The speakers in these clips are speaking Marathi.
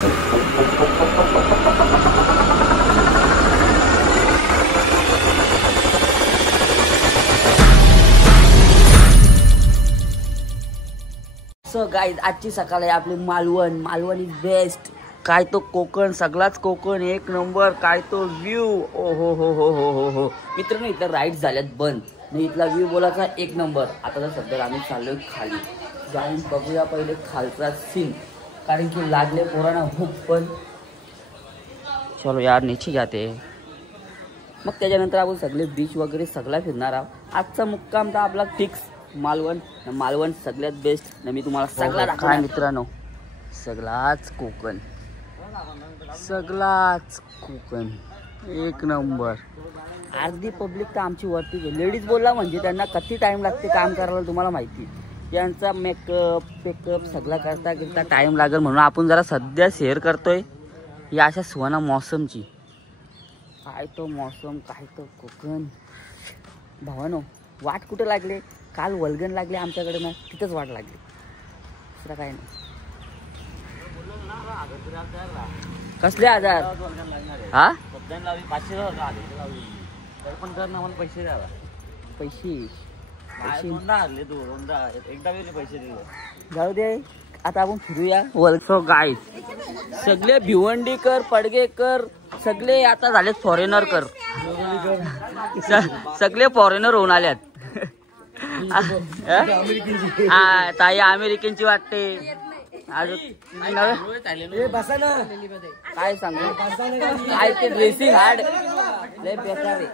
सो गाईज आजची सकाळ आहे आपली मालवण इज बेस्ट. काय तो कोकण, सगळाच कोकण एक नंबर. काय तो व्ह्यू, ओ हो हो हो हो हो हो मित्रांनो. इथं राईड्स झाल्यात बंद आणि इथला व्ह्यू बोलायचा एक नंबर. आता तर सध्या आम्ही चाललोय खाली, जाऊन बघूया पहिले खालचा सीन, कारण की लागले पोरांना भूक. पण चलो यार नीचे जाते. मग त्याच्यानंतर आपण सगळे बीच वगैरे सगळा फिरणार आहोत. आजचा मुक्काम तर आपला फिक्स मालवण सगळ्यात बेस्ट. मी तुम्हाला सगळा दाखवणार मित्रांनो. सगळाच कोकण एक नंबर. अर्धी पब्लिक तर आमची वरती गेली. लेडीज बोलला म्हणजे त्यांना किती टाइम लागते काम करायला तुम्हाला माहिती. यांचा मेकअप सगळा करता टाइम लागेल, म्हणून आपण जरा सध्या शेअर करतोय या अशा सुहाना मौसमची. काय तो मौसम, काय तो कोकण. भावानो वाट कुठं लागले, काल वल्गन लागले आमच्याकडे ना, तिथंच वाट लागली, दुसरा काय नाही. कसले आजार हा पण कर ना, मला पैसे द्यावा. पैसे एकदा वेळी पैसे दिले. जाऊ दे, आता आपण फिरूया. सो गाईज सगळे भिवंडीकर, पडगेकर सगळे आता झालेत फॉरेनर कर. सगळे फॉरेनर होऊन आल्यात. ताई अमेरिकेची वाटते. काय सांगू, काय ते ड्रेसिंग हार्ड लय बेकार आहे.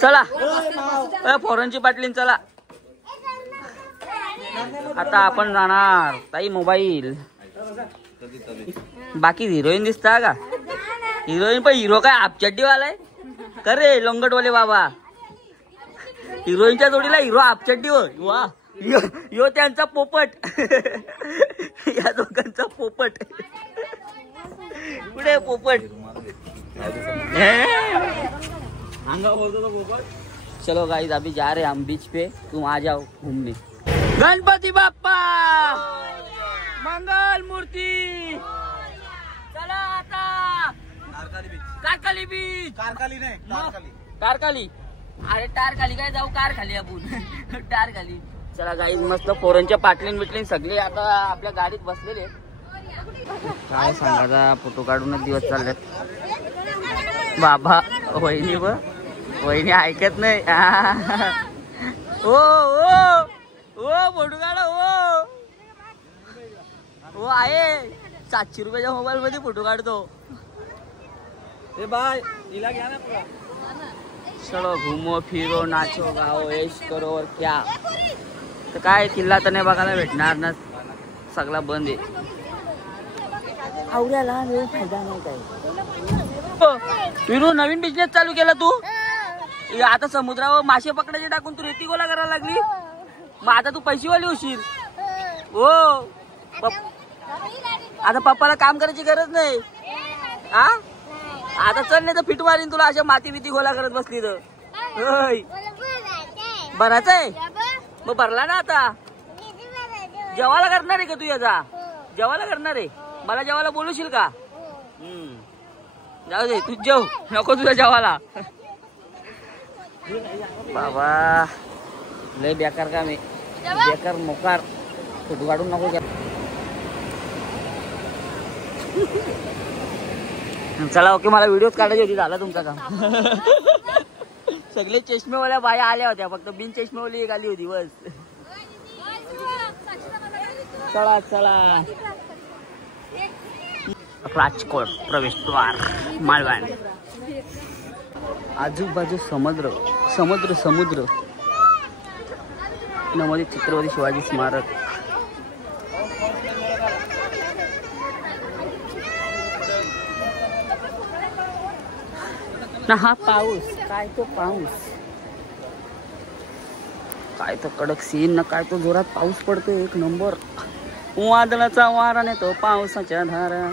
चला फॉरेनची बाटलीन चला. आता आपण जाणार. ताई मोबाईल. बाकी हिरोईन दिसता का? हिरोईन पण हिरो काय आपचड्डीवाला आहे का रे लोंगटवाले बाबा. हिरोईनच्या जोडीला हिरो आपचड्डी हो. वा यो त्यांचा पोपट. या दोघांचा पोपट. पुढे पोपट. चलो गाइस अभी जा रहे हम बीच पे, तुम आ जाओ घूमने. गणपती बाप्पा मंगल मूर्ती. चला आता कारकाली बीच. कारकाली अरे टार खाली काय जाऊ, कार खाली आपण. टार खाली. चला गाईज मस्त पोरांच्या पाटलीन बिटलीन सगळे आता आपल्या गाडीत बसलेले. काय सांगायचा, फोटो काढूनच दिवस चाललेत. बाबा वहिनी ऐकत नाही. ओ ओ ओ फोटो काढा. ओ आहे 700 रुपयाच्या मोबाईल मध्ये फोटो काढतो. बाय इला घ्या ना पुरा. चलो घूमो फिरो नाचो गाओ ऐश करो और क्या. तर काय किल्ला तर नाही बघायला भेटणार ना, सगळा बंद आहे. आवड्याला फायदा नाही काय. फिरू नवीन बिझनेस चालू केला तू. आता समुद्रावर मासे पकडायचे टाकून तू रेती गोळा करायला लागली. मग आता तू पैसेवाली होशील. हो आता पप्पाला काम करायची गरज नाही. हा आता चल, नाही तर फिट मारीन तुला. अशा माती बिती गोळा करत बसली तर. भरायचं आहे मग भरला ना. आता जेवायला करणार आहे का तू? याचा जेवायला करणार आहे. मला जेवायला बोलूशील का? जाऊ दे तू जेव, नको तुझ्या जेवायला. बाबा लय बेकार काम आहे, बेकार मोकार. फोटो काढून नको घ्या. चला ओके, मला व्हिडिओ काढायची होती. झाला तुमचं काम. सगळे चष्मेवाल्या बाया आल्या होत्या, फक्त बिन चष्मेवाली एक आली होती बस. चला चला राजकोट प्रवेशद्वार मालवण. आजूबाजू समुद्र समुद्र समुद्र. मध्ये छत्रपती शिवाजी स्मारक. ना हा पाऊस, काय तो पाऊस, काय तो कडक सीन ना, काय तो जोरात पाऊस पडतो एक नंबर. वादळाचा वारा ने तो पावसाच्या धारा.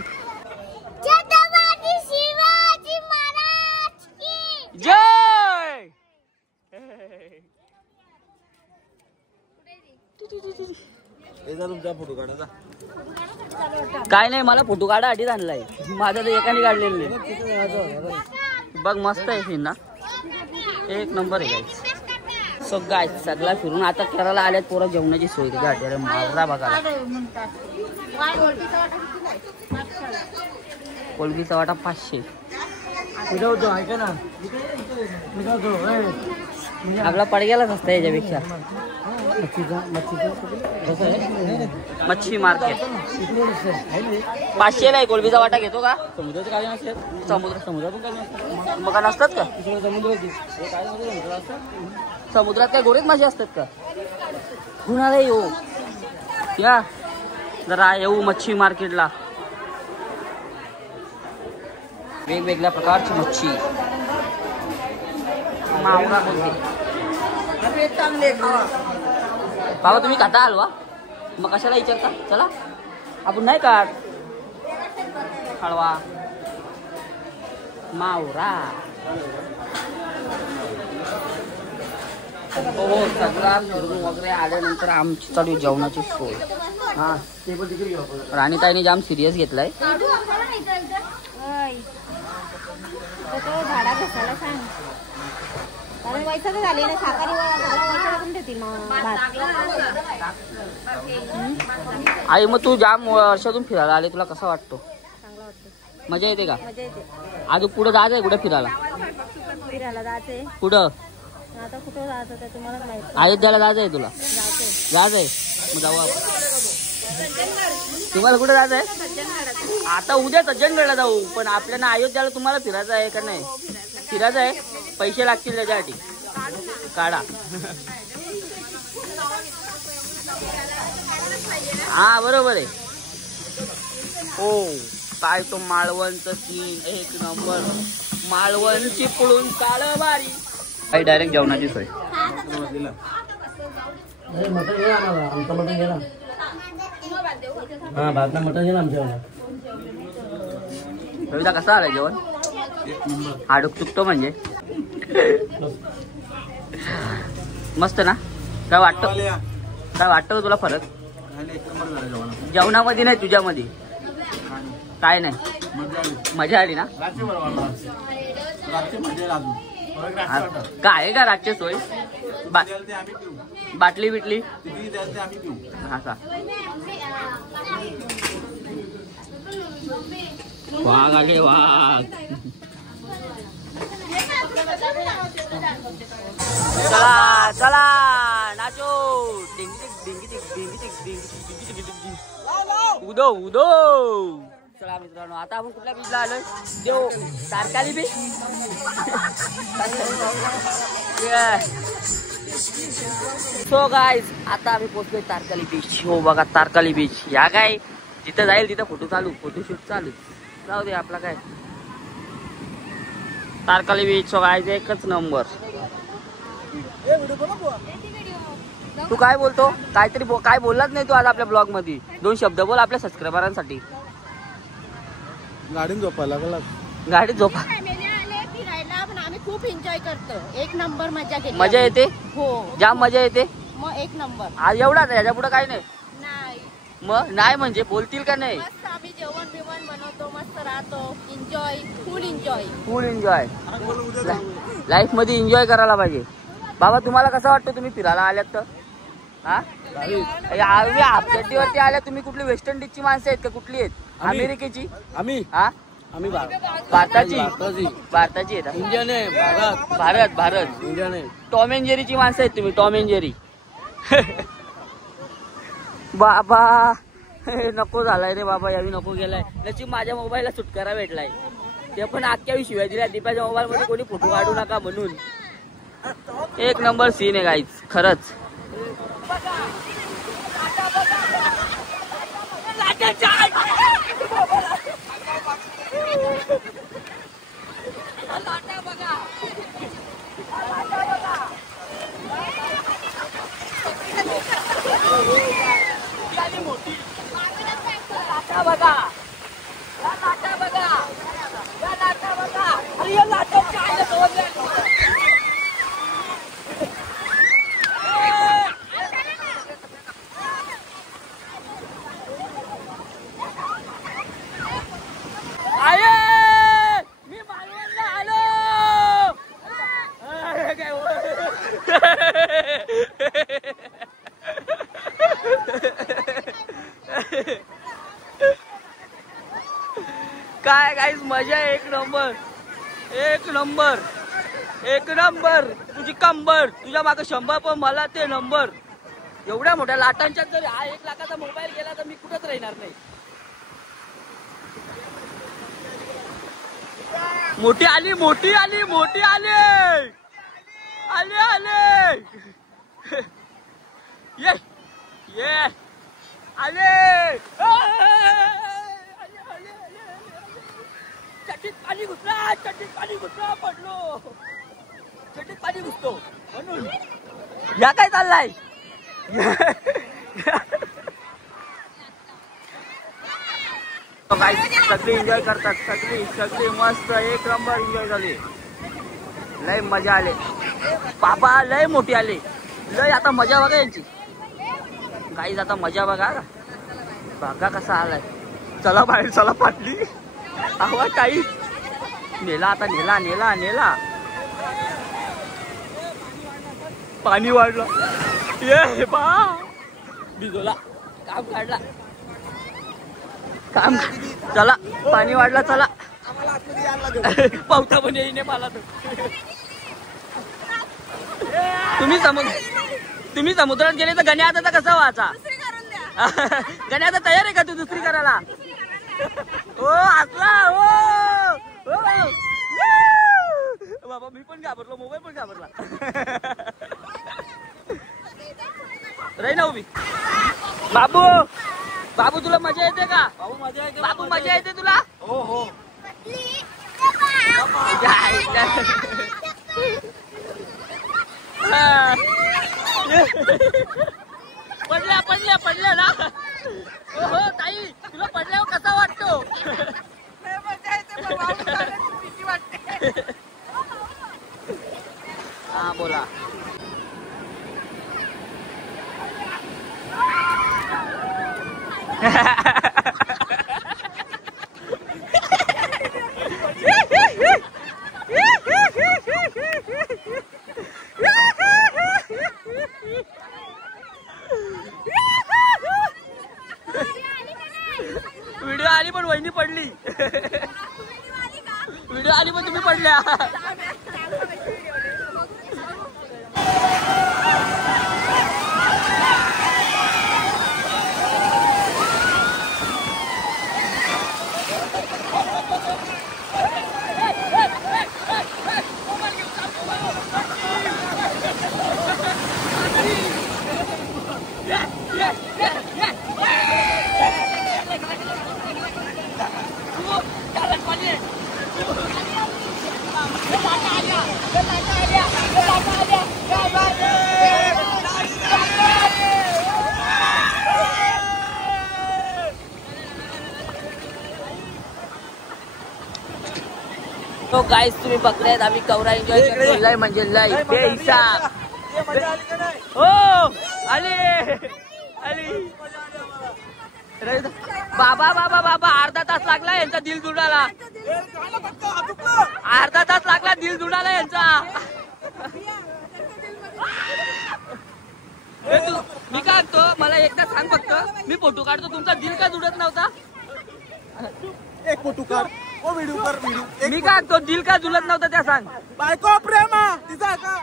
जय. तुमच्या काय नाही, मला फोटो काढासाठी आणलाय, माझा तर एकाने काढलेलं नाही. बघ मस्त आहे सीन ना, एक नंबर आहे गाईस. सो गाईस सगळा फिरून आता करायला आल्यात पोरं जेवणाची सोय त्याच्यासाठी. मावरा बघायला कोलबीचा वाटा 500. आपला पडग्यालाच असतं याच्यापेक्षा. मच्छी मार्केट 500 ला आहे. कोलबीचा वाटा घेतो का? समुद्राचं काय नसते, समुद्रातून काय नसतं मग नसतात का? समुद्रात काय गोरेच मासे असतात का? कुणाला येऊ या जरा येऊ मच्छी मार्केटला. वेगवेगळ्या प्रकारची मच्छी मावरा बोलते. बाबा तुम्ही खाता हलवा मग कशाला विचारता? चला आपण नाही काढ हळवा मावरा. हो सगळा फिरून वगैरे आल्यानंतर आमची चालू जेवणाची सोय. हा राणीताईने जाम सिरियस घेतलाय. झाडा घसायला सांग, कारण वैसाच झाले ना साकारी आई. मग तू जाम वर्षातून फिरायला आले, तुला कसं वाटतो? चांगला वाटतं. मजा येते का? मजा येते. अजून पुढे जायचंय कुठे फिरायला? फिरायला जायचंय. कुठं? आता कुठं जायचं ते तुम्हालाच माहिती. अयोध्याला जायचंय तुला? जायचंय मग जाऊ आपण. तुम्हाला कुठे जायचंय? आता उद्या सज्जनगडला जाऊ, पण आपल्याला अयोध्याला तुम्हाला फिरायचं आहे का नाही? फिरायचं आहे. पैसे लागतील त्याच्यासाठी, काढा. हा बरोबर आहे. हो काय तो मालवणचं सीन एक नंबर. मालवणची पळून काळबारी. काही डायरेक्ट जेवणाची सोय. हा भात ना मटन गेला आमच्या. कविता कसा आलाय जेवण? हाडूक चुकतो म्हणजे मस्त ना? काय वाटतं तुला फरक जेवणामध्ये? नाही तुझ्यामध्ये काय नाही? मजा आली ना? काय आहे का रातची सोय? बाटली बिटली हा का? वाघ आले वाघ. चला चला नाचो. उदो उदो. चला मित्रांनो आता आपण कुठल्या बीचला आलोय? देव तारकाली बीच. सो गाईज आता आम्ही पोहोचलोय तारकाली बीच. हो बघा तारकाली बीच. या काय जिथं जाईल तिथं फोटोशूट चालू. जाऊ दे आपला काय. तारकाली बीच सो गाईज एकच नंबर. तू काय बोलतो? काहीतरी काय बोललाच नाही तू आज आपल्या ब्लॉग मध्ये. 2 शब्द बोल आपल्या सबस्क्रायबरांसाठी. गाडीत झोपायला लागला. गाडीत झोपा. फिरायला पण आम्ही खूप एन्जॉय करतो. एक नंबर मजा केली. मजा येते. हो जाम मजा येते. मग एक नंबर. आज एवढाच याच्या पुढे काय नाही. नाही मग नाही म्हणजे बोलतील का नाही? मस्त आम्ही जेवण बिवण बनवतो, मस्त राहतो. एन्जॉय फुल एन्जॉय. लाईफ मध्ये एन्जॉय करायला पाहिजे. बाबा तुम्हाला कसं वाटतं तुम्ही फिरायला आल्यात तर? हा हापचट्टीवरती आल्या तुम्ही. कुठली वेस्ट इंडिजची माणसं आहेत का? कुठली आहेत? अमेरिकेची? आम्ही हा भारताची आहेत. इंडियन आहे. भारत इंडियन आहे. टॉम अँड जेरीची माणसं आहेत तुम्ही. Tom and Jerry. बाबा नको झालाय रे बाबा. यावी नको गेलाय. नशीब माझ्या मोबाईलला सुटकारा भेटलाय. ते पण अख्ख्या शिवाय दिल्या. दीपाच्या मोबाईल मध्ये कोणी फोटो काढू नका म्हणून. एक नंबर सीन आहे गाईज खरंच. काय गाईस मजा एक नंबर एक नंबर एक नंबर. तुझी कंबर तुझ्या मागे 100 पण मला ते नंबर. एवढ्या मोठ्या लाटांच्यात जरी हा 1 लाखाचा मोबाईल गेला तर मी कुठंच राहणार नाही. मोठी आली मोठी आली मोठी आली आले आले ये ये आले. चड्डीत पाणी घुसला पडलो. चड्डीत पाणी घुसतो म्हणून. या काय चाललाय. सगळी एन्जॉय करतात. सगळी मस्त एक नंबर एन्जॉय झाली. लय मजा आले बाबा. लय मोठी आले. लय आता मजा बघा यांची. गाईज आता मजा बघा. बघा कसा आलाय. चला बाहेर चला. पाटली आवाज काही नेला आता. नेला नेला नेला. पाणी वाढलं. ये बा भिजवला. काम काढला. काम चला. पाणी वाढला चला. पावता पण येईने मला तर. तुम्ही समुद्रात गेले तर गण्याचा कसा व्हायचा. गण्याचा तयार आहे का तू दुसरी करायला. ओ असला ओ बाबा. मी पण घाबरलो. मोबाईल पण घाबरला. राही ना उभी. बाबू बाबू तुला मजा येते का. बाबू मजा येते तुला. हो हो. पडल्या ना. हो ताई तुला पडल्यावर कसा वाटतो. हा बोला. व्हिडिओ आली पण वहिनी पडली. व्हिडिओ आली पण तुम्ही पडल्या. तो गाईस तुम्ही बघतायत आम्ही कवरा एन्जॉय करतो. लय म्हणजे लय बेहिसाब. हो आली आली. बाबा बाबा बाबा. अर्धा तास लागला यांचा दिल जुडाला. अर्धा तास लागला दिल जुडाला यांचा. मी काय म्हणतो मला एकदा सांग फक्त. मी फोटो काढतो तुमचा दिल का जुडत नव्हता. एक फोटो काढ. ओ व्हिडिओ कर व्हिडिओ. मी काय तो दिल का जुलत नव्हता त्या सांग. बायको प्रेमा तिचा का.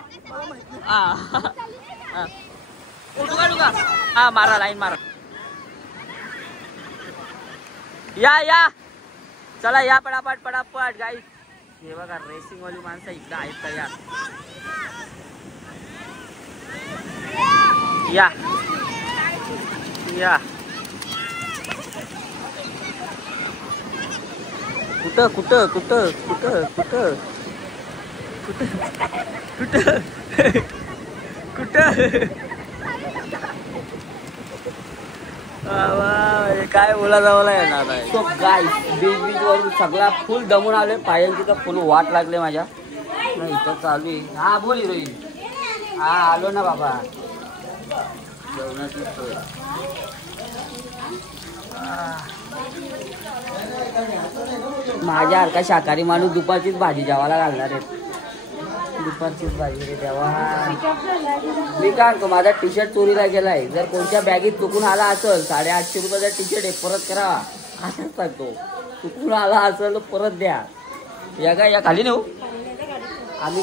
फोटो काढू का. हा मारा लाईन मारा. या या चला या पटापट पटापट गाईस. हे बघा रेसिंग वाली माणसं इकडे आहेत तयार. या या. कुठं कुठं कुठं कुठं कुठं कुठं कुठं काय बोला जावला येणार आहे. तो गाईस बीच वरून सगळा फुल दमून आले. पायांची तर फुल वाट लागले माझ्या. इथं चालू आहे. हा बोल हिरोईन. हा आलो ना बाबा. जेवणाची सोय. माझ्यासारखा शाकाहारी माणूस दुपारचीच भाजी जेवायला घालणार आहे. दुपारचीच भाजी रे देवा. मी काय म्हणतो माझा टी शर्ट चोरीला गेलाय. जर कोणत्या बॅगेत चुकून आला असेल 850 रुपयाचा टी शर्ट आहे परत करा असंच सांगतो. चुकून आला असेल तर परत द्या. या काय या खाली नेऊ आम्ही